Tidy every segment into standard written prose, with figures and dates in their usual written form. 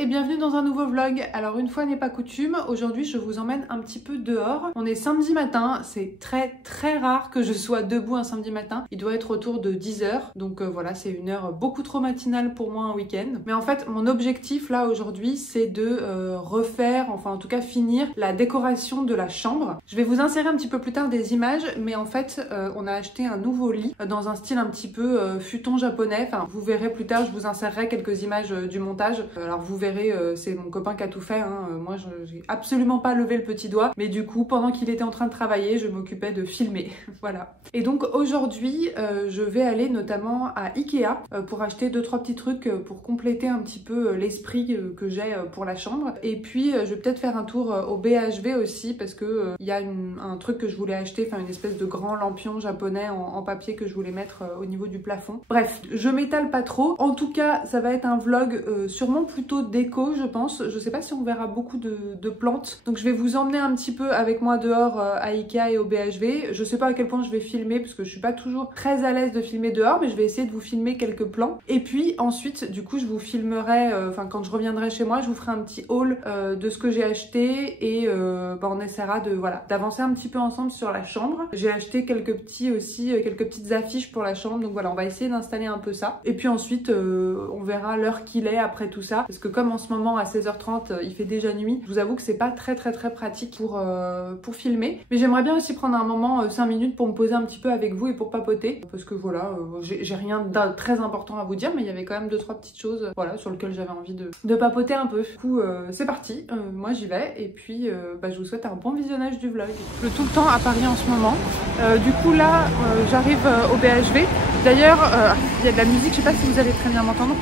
et bienvenue dans un nouveau vlog. Alors une fois n'est pas coutume, aujourd'hui je vous emmène un petit peu dehors. On est samedi matin, c'est très rare que je sois debout un samedi matin. Il doit être autour de 10 h, donc voilà, c'est une heure beaucoup trop matinale pour moi un week-end. Mais en fait mon objectif là aujourd'hui c'est de refaire, enfin en tout cas finir la décoration de la chambre. Je vais vous insérer un petit peu plus tard des images, mais en fait on a acheté un nouveau lit dans un style un petit peu futon japonais. Enfin vous verrez plus tard, je vous insérerai quelques images du montage. Alors vous verrez, c'est mon copain qui a tout fait, hein. Moi j'ai absolument pas levé le petit doigt, mais du coup pendant qu'il était en train de travailler je m'occupais de filmer. Voilà. Et donc aujourd'hui je vais aller notamment à Ikea pour acheter 2-3 petits trucs pour compléter un petit peu l'esprit que j'ai pour la chambre. Et puis je vais peut-être faire un tour au BHV aussi parce que il y a un truc que je voulais acheter, enfin une espèce de grand lampion japonais en papier que je voulais mettre au niveau du plafond. Bref, je m'étale pas trop. En tout cas ça va être un vlog sûrement plutôt déco je pense. Je sais pas si on verra beaucoup de plantes. Donc je vais vous emmener un petit peu avec moi dehors à Ikea et au BHV. Je sais pas à quel point je vais filmer parce que je suis pas toujours très à l'aise de filmer dehors, mais je vais essayer de vous filmer quelques plans. Et puis ensuite du coup je vous filmerai, enfin quand je reviendrai chez moi je vous ferai un petit haul de ce que j'ai acheté et on essaiera de voilà d'avancer un petit peu ensemble sur la chambre. J'ai acheté quelques petites affiches pour la chambre, donc voilà on va essayer d'installer un peu ça. Et puis ensuite on verra l'heure qu'il est après tout ça, parce que comme en ce moment à 16h30 il fait déjà nuit, je vous avoue que c'est pas très pratique pour filmer. Mais j'aimerais bien aussi prendre un moment 5 minutes pour me poser un petit peu avec vous et pour papoter, parce que voilà j'ai rien de très important à vous dire, mais il y avait quand même 2-3 petites choses voilà sur lesquelles j'avais envie de papoter un peu. Du coup c'est parti, moi j'y vais et puis je vous souhaite un bon visionnage du vlog. Je suis tout le temps à Paris en ce moment. Du coup là j'arrive au BHV. D'ailleurs il y a de la musique, je sais pas si vous allez très bien m'entendre.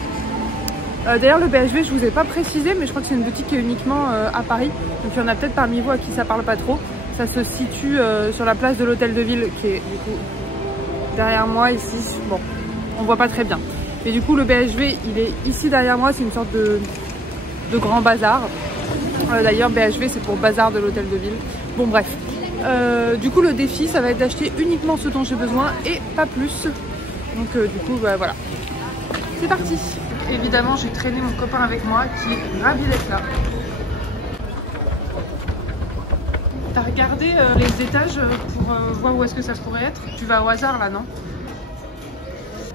D'ailleurs le BHV je vous ai pas précisé, mais je crois que c'est une boutique qui est uniquement à Paris, donc il y en a peut-être parmi vous à qui ça parle pas trop. Ça se situe sur la place de l'Hôtel de Ville qui est du coup derrière moi ici. Bon, on voit pas très bien, mais du coup le BHV il est ici derrière moi, c'est une sorte de grand bazar. D'ailleurs BHV c'est pour bazar de l'Hôtel de Ville. Bon bref, du coup le défi ça va être d'acheter uniquement ce dont j'ai besoin et pas plus. Donc du coup voilà, c'est parti. Évidemment j'ai traîné mon copain avec moi qui est ravi d'être là. T'as regardé les étages pour voir où est-ce que ça pourrait être? Tu vas au hasard là, non?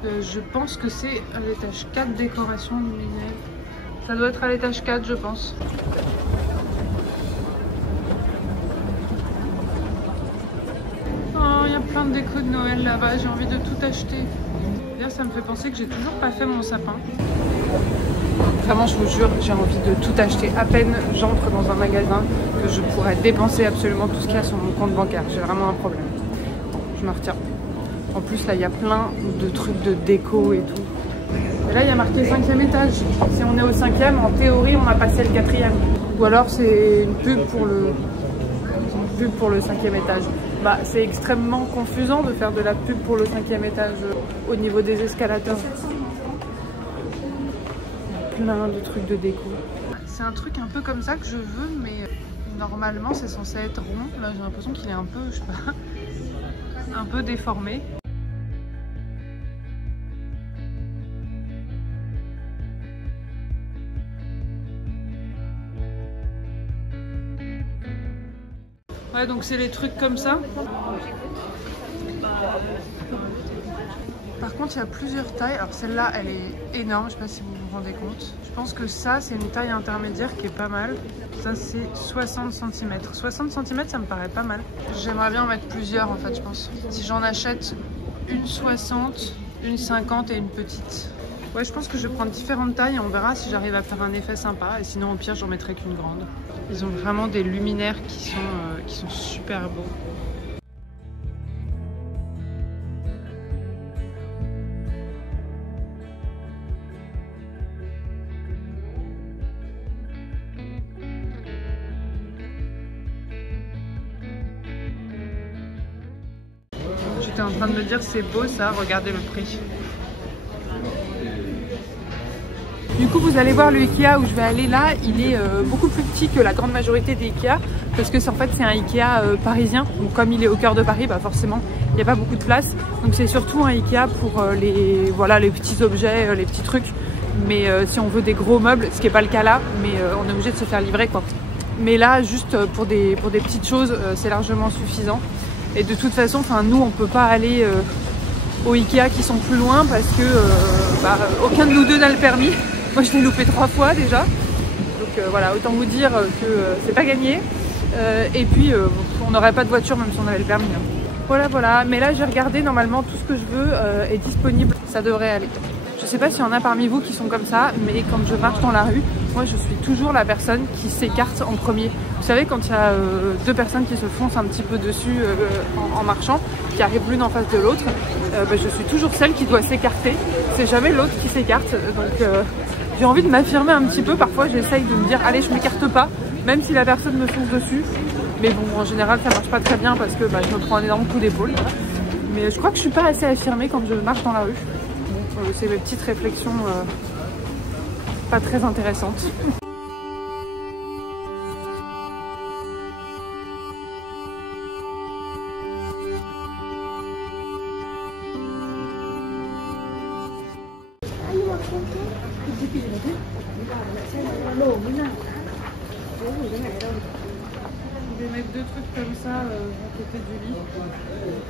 Je pense que c'est à l'étage 4, décoration luminaire. Ça doit être à l'étage 4 je pense. Oh, il y a plein de déco de Noël là-bas, j'ai envie de tout acheter. D'ailleurs ça me fait penser que j'ai toujours pas fait mon sapin. Vraiment je vous jure, j'ai envie de tout acheter. À peine j'entre dans un magasin que je pourrais dépenser absolument tout ce qu'il y a sur mon compte bancaire. J'ai vraiment un problème. Bon, je me retiens. En plus là il y a plein de trucs de déco et tout. Et là il y a marqué 5e étage. Si on est au 5e, en théorie on a passé le 4e. Ou alors c'est une pub pour le 5e étage. Bah, c'est extrêmement confusant de faire de la pub pour le 5e étage au niveau des escalators. Plein de trucs de déco. C'est un truc un peu comme ça que je veux, mais normalement c'est censé être rond. Là j'ai l'impression qu'il est un peu, je sais pas, un peu déformé. Ouais, donc c'est les trucs comme ça. Par contre, il y a plusieurs tailles. Alors celle-là, elle est énorme. Je sais pas si vous vous rendez compte. Je pense que ça, c'est une taille intermédiaire qui est pas mal. Ça, c'est 60 cm. 60 cm, ça me paraît pas mal. J'aimerais bien en mettre plusieurs, en fait, je pense. Si j'en achète une 60, une 50 et une petite. Ouais, je pense que je vais prendre différentes tailles et on verra si j'arrive à faire un effet sympa. Et sinon, au pire, j'en mettrai qu'une grande. Ils ont vraiment des luminaires qui sont super beaux. J'étais en train de me dire c'est beau ça, regardez le prix. Du coup vous allez voir le Ikea où je vais aller là, il est beaucoup plus petit que la grande majorité des Ikea parce que en fait c'est un Ikea parisien, donc comme il est au cœur de Paris, bah forcément il n'y a pas beaucoup de place, donc c'est surtout un Ikea pour les petits objets, les petits trucs mais si on veut des gros meubles, ce qui n'est pas le cas là, mais on est obligé de se faire livrer quoi. Mais là, juste pour des petites choses, c'est largement suffisant. Et de toute façon, nous, on peut pas aller au Ikea qui sont plus loin parce que aucun de nous deux n'a le permis. Moi, je l'ai loupé 3 fois déjà. Donc voilà, autant vous dire que c'est pas gagné. Et puis, on n'aurait pas de voiture même si on avait le permis. Voilà. Mais là, j'ai regardé, normalement, tout ce que je veux est disponible. Ça devrait aller. Je sais pas s'il y en a parmi vous qui sont comme ça, mais quand je marche dans la rue, moi je suis toujours la personne qui s'écarte en premier. Vous savez, quand il y a 2 personnes qui se foncent un petit peu dessus en marchant, qui arrivent l'une en face de l'autre, je suis toujours celle qui doit s'écarter. C'est jamais l'autre qui s'écarte. Donc j'ai envie de m'affirmer un petit peu. Parfois j'essaye de me dire allez, je m'écarte pas, même si la personne me fonce dessus. Mais bon, en général ça marche pas très bien parce que je me prends un énorme coup d'épaule. Mais je crois que je suis pas assez affirmée quand je marche dans la rue. C'est mes petites réflexions pas très intéressantes. Je vais mettre 2 trucs comme ça à côté du lit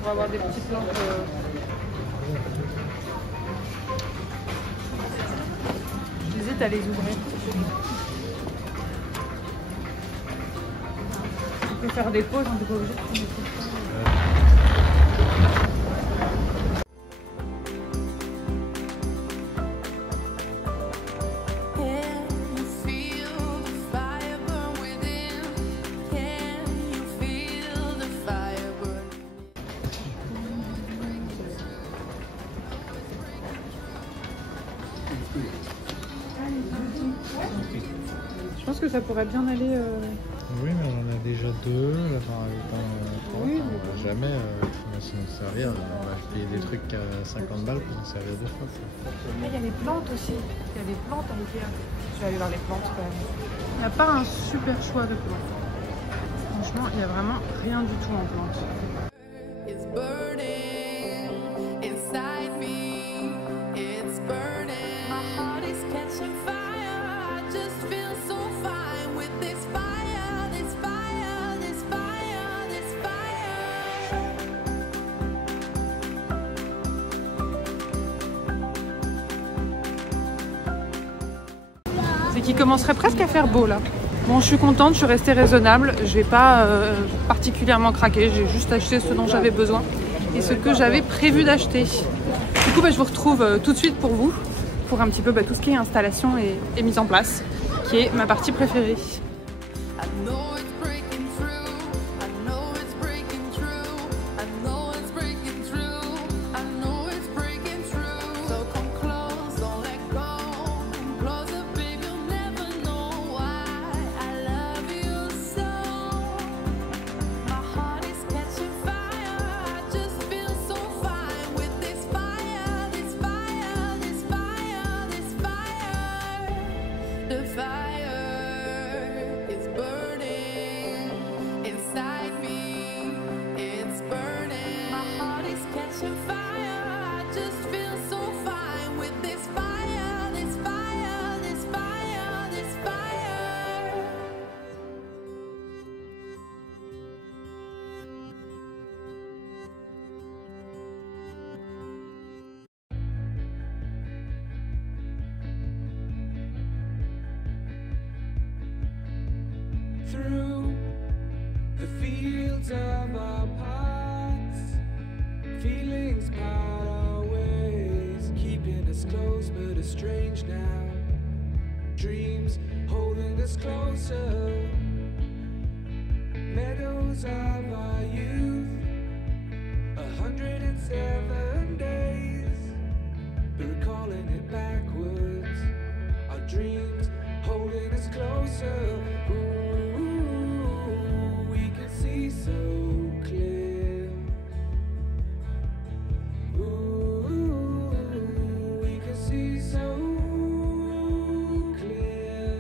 pour avoir des petites plantes. J'hésite à les ouvrir. On peut faire des pauses, on n'est pas obligé de prendre des pauses. Je pense que ça pourrait bien aller. Oui, mais on en a déjà 2. Oui. On va jamais s'en servir. On va payer des trucs à 50 balles pour en servir 2 fois. Il y a les plantes aussi. Il y a des plantes à Ikea. Je vais aller voir les plantes quand même. Il n'y a pas un super choix de plantes. Franchement, il n'y a vraiment rien du tout en plantes. C'est qu'il commencerait presque à faire beau là. Bon, je suis contente, je suis restée raisonnable. Je vais pas particulièrement craquer. J'ai juste acheté ce dont j'avais besoin et ce que j'avais prévu d'acheter. Du coup, je vous retrouve tout de suite pour vous, pour un petit peu tout ce qui est installation et mise en place, qui est ma partie préférée. Through the fields of our paths, feelings part our ways, keeping us close but estranged now. Dreams holding us closer, meadows of our youth, 107 days, but recalling it backwards. Our dreams holding us closer. See so clear. Ooh, we can see so clear.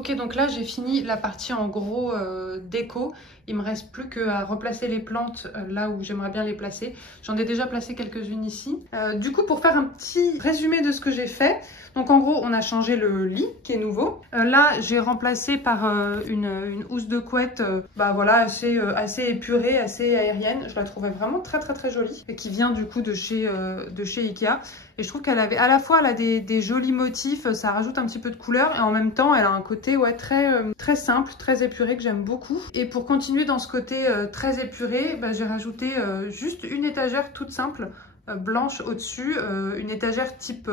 Ok, donc là j'ai fini la partie en gros déco. Il me reste plus qu'à replacer les plantes là où j'aimerais bien les placer. J'en ai déjà placé quelques-unes ici. Du coup, pour faire un petit résumé de ce que j'ai fait, donc en gros on a changé le lit qui est nouveau. Là j'ai remplacé par une housse de couette bah voilà, assez épurée, assez aérienne. Je la trouvais vraiment très jolie et qui vient du coup de chez Ikea. Et je trouve qu'elle avait à la fois elle a des jolis motifs, ça rajoute un petit peu de couleur et en même temps elle a un côté ouais, très simple, très épuré que j'aime beaucoup. Et pour continuer dans ce côté très épuré, bah, j'ai rajouté juste une étagère toute simple blanche au-dessus, une étagère type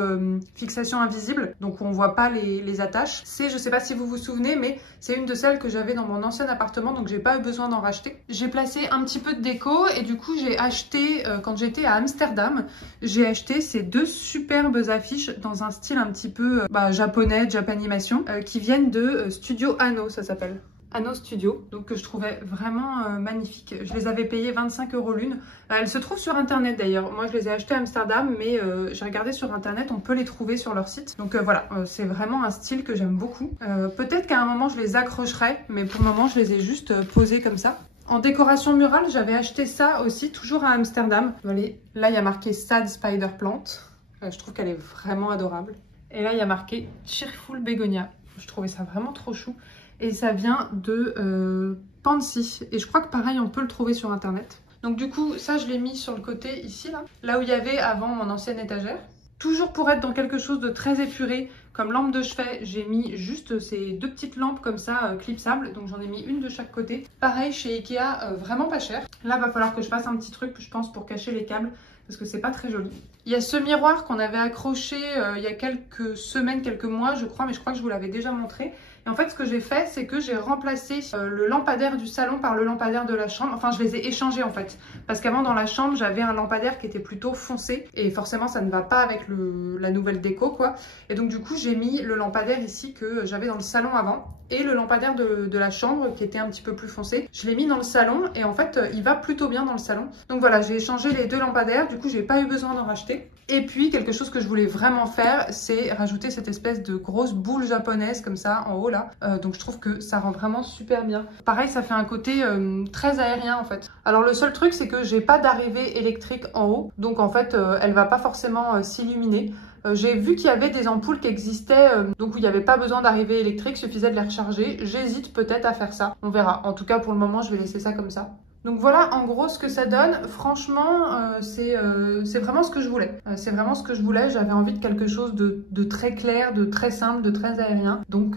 fixation invisible, donc où on voit pas les attaches. C'est, je sais pas si vous vous souvenez, mais c'est une de celles que j'avais dans mon ancien appartement, donc j'ai pas eu besoin d'en racheter. J'ai placé un petit peu de déco et du coup j'ai acheté, quand j'étais à Amsterdam, j'ai acheté ces deux superbes affiches dans un style un petit peu japonais, Japanimation, qui viennent de Studio Anno, ça s'appelle. Anno Studio, donc que je trouvais vraiment magnifique. Je les avais payées 25 € l'une. Elles se trouvent sur internet d'ailleurs. Moi je les ai achetées à Amsterdam, mais j'ai regardé sur internet, on peut les trouver sur leur site. Donc voilà, c'est vraiment un style que j'aime beaucoup. Peut-être qu'à un moment je les accrocherai, mais pour le moment je les ai juste posées comme ça. En décoration murale, j'avais acheté ça aussi, toujours à Amsterdam. Voyez, là il y a marqué Sad Spider Plant. Je trouve qu'elle est vraiment adorable. Et là il y a marqué Cheerful Begonia. Je trouvais ça vraiment trop chou. Et ça vient de Pansy. Et je crois que pareil, on peut le trouver sur internet. Donc du coup, ça je l'ai mis sur le côté ici, là où il y avait avant mon ancienne étagère. Toujours pour être dans quelque chose de très épuré, comme lampe de chevet, j'ai mis juste ces deux petites lampes comme ça, clipsables. Donc j'en ai mis une de chaque côté. Pareil chez Ikea, vraiment pas cher. Là, va falloir que je fasse un petit truc, je pense, pour cacher les câbles. Parce que c'est pas très joli. Il y a ce miroir qu'on avait accroché il y a quelques semaines, quelques mois je crois, mais je crois que je vous l'avais déjà montré. Et en fait ce que j'ai fait c'est que j'ai remplacé le lampadaire du salon par le lampadaire de la chambre. Enfin je les ai échangés en fait. Parce qu'avant dans la chambre j'avais un lampadaire qui était plutôt foncé. Et forcément ça ne va pas avec la nouvelle déco quoi. Et donc du coup j'ai mis le lampadaire ici que j'avais dans le salon avant. Et le lampadaire de la chambre qui était un petit peu plus foncé. Je l'ai mis dans le salon et en fait il va plutôt bien dans le salon. Donc voilà, j'ai échangé les deux lampadaires. Du coup j'ai pas eu besoin d'en racheter. Et puis quelque chose que je voulais vraiment faire, c'est rajouter cette espèce de grosse boule japonaise comme ça en haut là. Donc je trouve que ça rend vraiment super bien. Pareil, ça fait un côté très aérien en fait. Alors le seul truc c'est que j'ai pas d'arrivée électrique en haut. Donc en fait elle va pas forcément s'illuminer. J'ai vu qu'il y avait des ampoules qui existaient, donc où il n'y avait pas besoin d'arrivée électrique, suffisait de les recharger. J'hésite peut-être à faire ça, on verra. En tout cas pour le moment je vais laisser ça comme ça. Donc voilà en gros ce que ça donne. Franchement c'est vraiment ce que je voulais. C'est vraiment ce que je voulais. J'avais envie de quelque chose de très clair, de très simple, de très aérien. Donc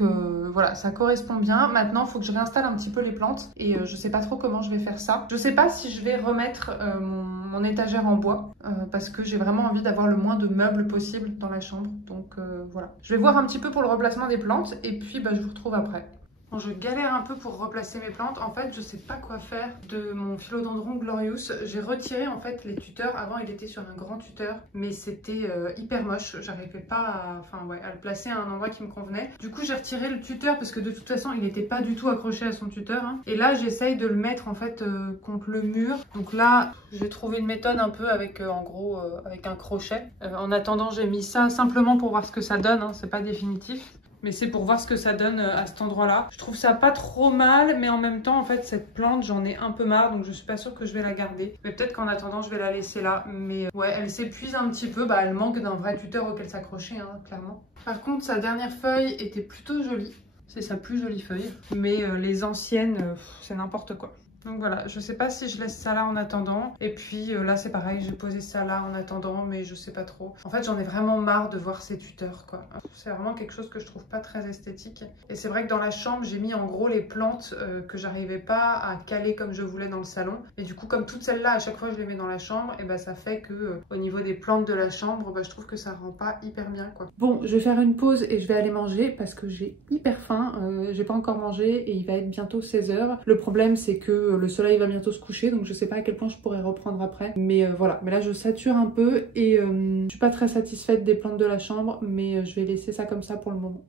voilà, ça correspond bien. Maintenant il faut que je réinstalle un petit peu les plantes. Et je sais pas trop comment je vais faire ça. Je sais pas si je vais remettre mon étagère en bois. Parce que j'ai vraiment envie d'avoir le moins de meubles possible dans la chambre. Donc voilà. Je vais voir un petit peu pour le remplacement des plantes. Et puis je vous retrouve après. Bon, je galère un peu pour replacer mes plantes. En fait, je sais pas quoi faire de mon philodendron Glorious. J'ai retiré en fait les tuteurs. Avant, il était sur un grand tuteur, mais c'était hyper moche. J'arrivais pas à le placer à un endroit qui me convenait. Du coup, j'ai retiré le tuteur parce que de toute façon, il n'était pas du tout accroché à son tuteur. Et là, j'essaye de le mettre en fait contre le mur. Donc là, j'ai trouvé une méthode un peu avec en gros avec un crochet. En attendant, j'ai mis ça simplement pour voir ce que ça donne. C'est pas définitif. Mais c'est pour voir ce que ça donne à cet endroit-là. Je trouve ça pas trop mal, mais en même temps, en fait, cette plante, j'en ai un peu marre, donc je suis pas sûre que je vais la garder. Mais peut-être qu'en attendant, je vais la laisser là. Mais ouais, elle s'épuise un petit peu. Elle manque d'un vrai tuteur auquel s'accrocher, clairement. Par contre, sa dernière feuille était plutôt jolie. C'est sa plus jolie feuille. Mais les anciennes, c'est n'importe quoi. Donc voilà, je sais pas si je laisse ça là en attendant. Et puis là c'est pareil, j'ai posé ça là en attendant, mais je sais pas trop. En fait j'en ai vraiment marre de voir ces tuteurs quoi. C'est vraiment quelque chose que je trouve pas très esthétique. Et c'est vrai que dans la chambre j'ai mis en gros les plantes que j'arrivais pas à caler comme je voulais dans le salon. Et du coup comme toutes celles-là à chaque fois je les mets dans la chambre, et ça fait que au niveau des plantes de la chambre, je trouve que ça rend pas hyper bien quoi. Bon, je vais faire une pause et je vais aller manger parce que j'ai hyper faim. J'ai pas encore mangé et il va être bientôt 16 h. Le problème c'est que le soleil va bientôt se coucher, donc je sais pas à quel point je pourrais reprendre après. Mais voilà, mais là je sature un peu et je suis pas très satisfaite des plantes de la chambre, mais je vais laisser ça comme ça pour le moment.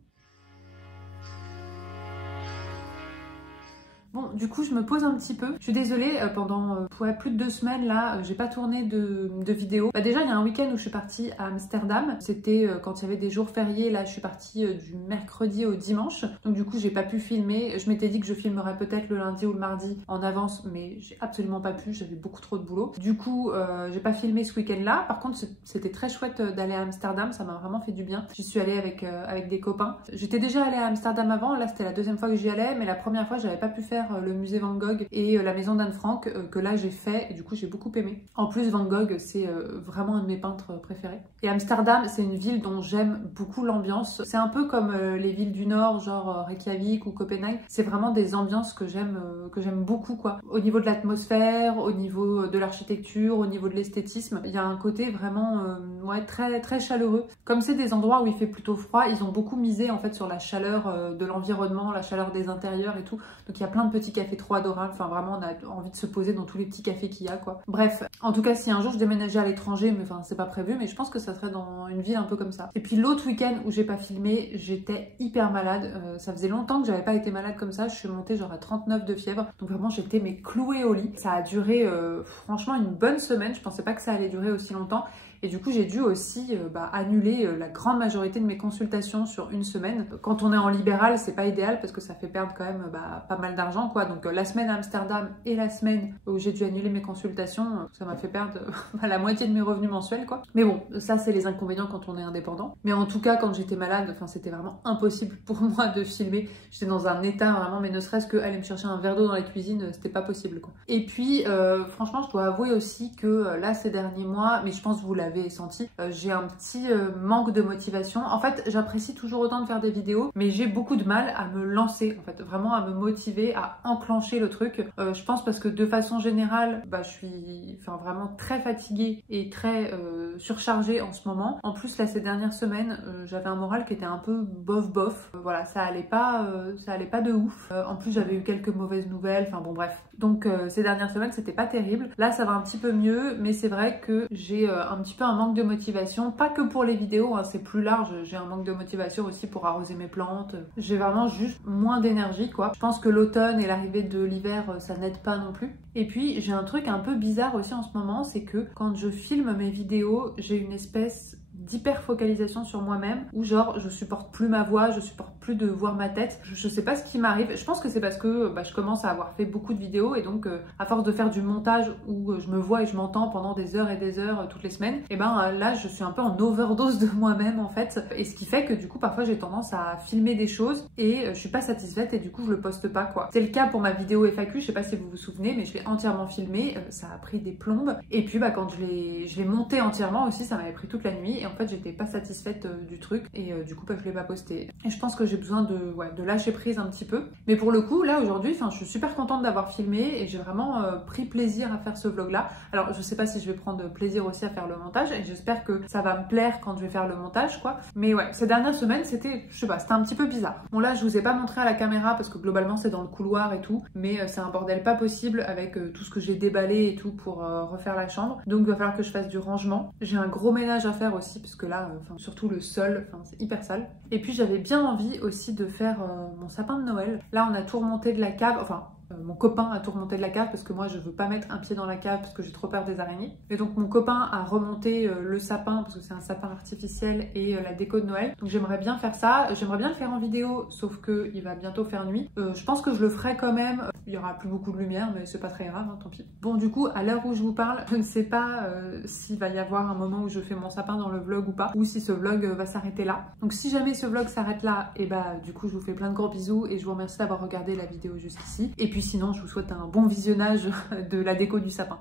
Bon, du coup, je me pose un petit peu. Je suis désolée, pendant plus de 2 semaines là, j'ai pas tourné de vidéo. Bah, déjà, il y a un week-end où je suis partie à Amsterdam. C'était quand il y avait des jours fériés. Là, je suis partie du mercredi au dimanche. Donc du coup, j'ai pas pu filmer. Je m'étais dit que je filmerais peut-être le lundi ou le mardi en avance, mais j'ai absolument pas pu. J'avais beaucoup trop de boulot. Du coup, j'ai pas filmé ce week-end-là. Par contre, c'était très chouette d'aller à Amsterdam. Ça m'a vraiment fait du bien. J'y suis allée avec des copains. J'étais déjà allée à Amsterdam avant. Là, c'était la 2e fois que j'y allais, mais la première fois, j'avais pas pu faire le musée Van Gogh et la maison d'Anne Frank que là j'ai fait et du coup j'ai beaucoup aimé. En plus Van Gogh c'est vraiment un de mes peintres préférés. Et Amsterdam c'est une ville dont j'aime beaucoup l'ambiance. C'est un peu comme les villes du nord genre Reykjavik ou Copenhague. C'est vraiment des ambiances que j'aime beaucoup quoi. Au niveau de l'atmosphère, au niveau de l'architecture, au niveau de l'esthétisme, il y a un côté vraiment ouais, très, très chaleureux. Comme c'est des endroits où il fait plutôt froid, ils ont beaucoup misé en fait sur la chaleur de l'environnement, la chaleur des intérieurs et tout. Donc il y a plein de petits cafés trop adorables, enfin vraiment on a envie de se poser dans tous les petits cafés qu'il y a quoi. Bref, en tout cas si un jour je déménageais à l'étranger, mais enfin c'est pas prévu, mais je pense que ça serait dans une ville un peu comme ça. Et puis l'autre week-end où j'ai pas filmé, j'étais hyper malade, ça faisait longtemps que j'avais pas été malade comme ça, je suis montée genre à 39 de fièvre, donc vraiment j'étais mais clouée au lit. Ça a duré franchement une bonne semaine, je pensais pas que ça allait durer aussi longtemps. Et du coup, j'ai dû aussi annuler la grande majorité de mes consultations sur une semaine. Quand on est en libéral, c'est pas idéal parce que ça fait perdre quand même pas mal d'argent, quoi. Donc la semaine à Amsterdam et la semaine où j'ai dû annuler mes consultations, ça m'a fait perdre la moitié de mes revenus mensuels, quoi. Mais bon, ça c'est les inconvénients quand on est indépendant. Mais en tout cas, quand j'étais malade, enfin c'était vraiment impossible pour moi de filmer. J'étais dans un état vraiment, mais ne serait-ce que aller me chercher un verre d'eau dans la cuisine, c'était pas possible, quoi. Et puis, franchement, je dois avouer aussi que là ces derniers mois, mais je pense que vous l'avez senti, j'ai un petit manque de motivation. En fait, j'apprécie toujours autant de faire des vidéos, mais j'ai beaucoup de mal à me lancer, en fait, vraiment à me motiver, à enclencher le truc. Je pense parce que de façon générale, je suis vraiment très fatiguée et très surchargée en ce moment. En plus, là, ces dernières semaines, j'avais un moral qui était un peu bof. Voilà, ça allait pas de ouf. En plus, j'avais eu quelques mauvaises nouvelles. Enfin bon, bref. Donc, ces dernières semaines, c'était pas terrible. Là, ça va un petit peu mieux, mais c'est vrai que j'ai un petit peu un manque de motivation, pas que pour les vidéos, hein, c'est plus large, j'ai un manque de motivation aussi pour arroser mes plantes, j'ai vraiment juste moins d'énergie quoi. Je pense que l'automne et l'arrivée de l'hiver ça n'aide pas non plus. Et puis j'ai un truc un peu bizarre aussi en ce moment, c'est que quand je filme mes vidéos, j'ai une espèce d'hyper focalisation sur moi-même où genre je supporte plus ma voix, je supporte plus de voir ma tête, je sais pas ce qui m'arrive. Je pense que c'est parce que je commence à avoir fait beaucoup de vidéos et donc à force de faire du montage où je me vois et je m'entends pendant des heures et des heures toutes les semaines, et là je suis un peu en overdose de moi-même en fait, et ce qui fait que du coup parfois j'ai tendance à filmer des choses et je suis pas satisfaite et du coup je le poste pas quoi. C'est le cas pour ma vidéo FAQ, je sais pas si vous vous souvenez, mais je l'ai entièrement filmée, ça a pris des plombes, et puis quand je l'ai montée entièrement aussi, ça m'avait pris toute la nuit et en fait j'étais pas satisfaite du truc et du coup je l'ai pas posté. Et je pense que j'ai besoin de lâcher prise un petit peu. Mais pour le coup là aujourd'hui, je suis super contente d'avoir filmé et j'ai vraiment pris plaisir à faire ce vlog là. Alors je sais pas si je vais prendre plaisir aussi à faire le montage et j'espère que ça va me plaire quand je vais faire le montage quoi. Mais ouais, ces dernières semaines c'était, je sais pas, c'était un petit peu bizarre. Bon là je vous ai pas montré à la caméra parce que globalement c'est dans le couloir et tout, mais c'est un bordel pas possible avec tout ce que j'ai déballé et tout pour refaire la chambre. Donc il va falloir que je fasse du rangement. J'ai un gros ménage à faire aussi parce que là, surtout le sol, c'est hyper sale. Et puis j'avais bien envie aussi de faire mon sapin de Noël. Là on a tout remonté de la cave, mon copain a tout remonté de la cave parce que moi je veux pas mettre un pied dans la cave parce que j'ai trop peur des araignées. Et donc mon copain a remonté le sapin parce que c'est un sapin artificiel et la déco de Noël. Donc j'aimerais bien faire ça. J'aimerais bien le faire en vidéo, sauf que il va bientôt faire nuit. Je pense que je le ferai quand même. Il y aura plus beaucoup de lumière, mais c'est pas très grave, tant pis. Bon du coup, à l'heure où je vous parle, je ne sais pas s'il va y avoir un moment où je fais mon sapin dans le vlog ou pas, ou si ce vlog va s'arrêter là. Donc si jamais ce vlog s'arrête là, et du coup je vous fais plein de gros bisous et je vous remercie d'avoir regardé la vidéo jusqu'ici. Et puis sinon, je vous souhaite un bon visionnage de la déco du sapin.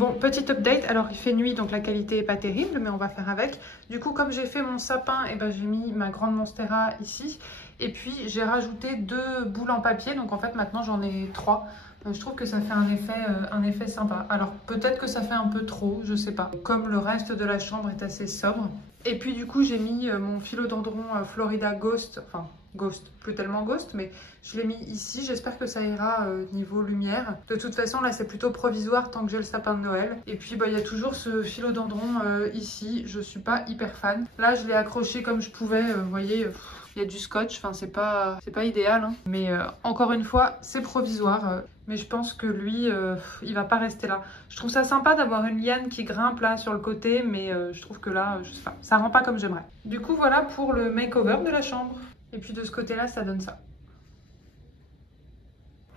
Bon, petite update, alors il fait nuit donc la qualité est pas terrible mais on va faire avec. Du coup comme j'ai fait mon sapin, et ben j'ai mis ma grande Monstera ici. Et puis j'ai rajouté 2 boules en papier, donc en fait maintenant j'en ai 3. Je trouve que ça fait un effet sympa. Alors peut-être que ça fait un peu trop, je sais pas. Comme le reste de la chambre est assez sobre. Et puis du coup j'ai mis mon philodendron Florida Ghost, enfin Ghost, plus tellement Ghost, mais je l'ai mis ici. J'espère que ça ira niveau lumière. De toute façon là c'est plutôt provisoire tant que j'ai le sapin de Noël. Et puis bah il y a toujours ce philodendron ici. Je suis pas hyper fan. Là je l'ai accroché comme je pouvais, vous voyez. Il y a du scotch, enfin c'est pas idéal, hein. Mais encore une fois c'est provisoire. Mais je pense que lui, il va pas rester là. Je trouve ça sympa d'avoir une liane qui grimpe là sur le côté, mais je trouve que là, je sais pas, ça rend pas comme j'aimerais. Du coup voilà pour le makeover de la chambre. Et puis de ce côté-là, ça donne ça.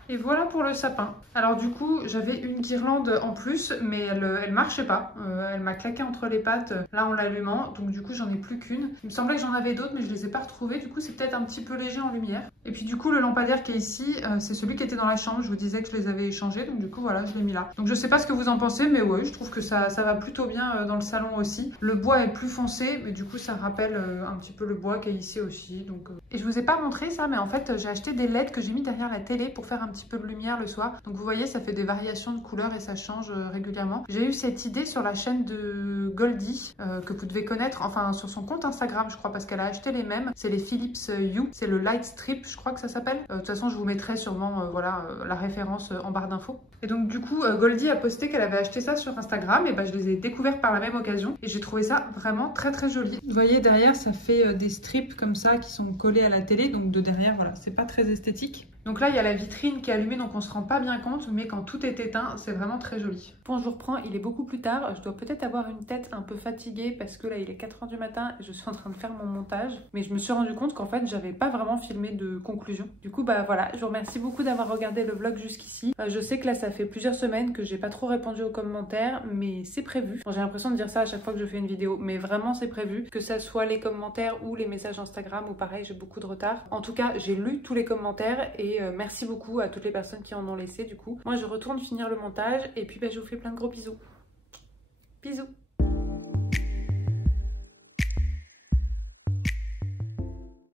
Et voilà pour le sapin. Alors du coup, j'avais une guirlande en plus, mais elle marchait pas. Elle m'a claqué entre les pattes là en l'allumant, donc du coup j'en ai plus qu'une. Il me semblait que j'en avais d'autres, mais je les ai pas retrouvées. Du coup, c'est peut-être un petit peu léger en lumière. Et puis du coup, le lampadaire qui est ici, c'est celui qui était dans la chambre. Je vous disais que je les avais échangés, donc du coup voilà, je l'ai mis là. Donc je sais pas ce que vous en pensez, mais ouais, je trouve que ça va plutôt bien dans le salon aussi. Le bois est plus foncé, mais du coup ça rappelle un petit peu le bois qui est ici aussi. Donc, Et je vous ai pas montré ça, mais en fait j'ai acheté des LED que j'ai mis derrière la télé pour faire un petit peu de lumière le soir. Donc vous voyez, ça fait des variations de couleurs et ça change régulièrement. J'ai eu cette idée sur la chaîne de Goldie que vous devez connaître, enfin sur son compte Instagram je crois, parce qu'elle a acheté les mêmes. C'est les Philips Hue, c'est le Light Strip je crois que ça s'appelle. De toute façon je vous mettrai sûrement voilà la référence en barre d'infos. Et donc du coup Goldie a posté qu'elle avait acheté ça sur Instagram, et bah je les ai découverts par la même occasion et j'ai trouvé ça vraiment très très joli. Vous voyez derrière ça fait des strips comme ça qui sont collés à la télé, donc de derrière voilà, c'est pas très esthétique. Donc là, il y a la vitrine qui est allumée, donc on se rend pas bien compte, mais quand tout est éteint, c'est vraiment très joli. Bon, je vous reprends, il est beaucoup plus tard. Je dois peut-être avoir une tête un peu fatiguée parce que là, il est 4 h du matin et je suis en train de faire mon montage. Mais je me suis rendu compte qu'en fait, j'avais pas vraiment filmé de conclusion. Du coup, bah voilà, je vous remercie beaucoup d'avoir regardé le vlog jusqu'ici. Je sais que là, ça fait plusieurs semaines que j'ai pas trop répondu aux commentaires, mais c'est prévu. Bon, j'ai l'impression de dire ça à chaque fois que je fais une vidéo, mais vraiment, c'est prévu. Que ça soit les commentaires ou les messages Instagram, ou pareil, j'ai beaucoup de retard. En tout cas, j'ai lu tous les commentaires et merci beaucoup à toutes les personnes qui en ont laissé du coup. Moi je retourne finir le montage et puis bah, je vous fais plein de gros bisous. Bisous.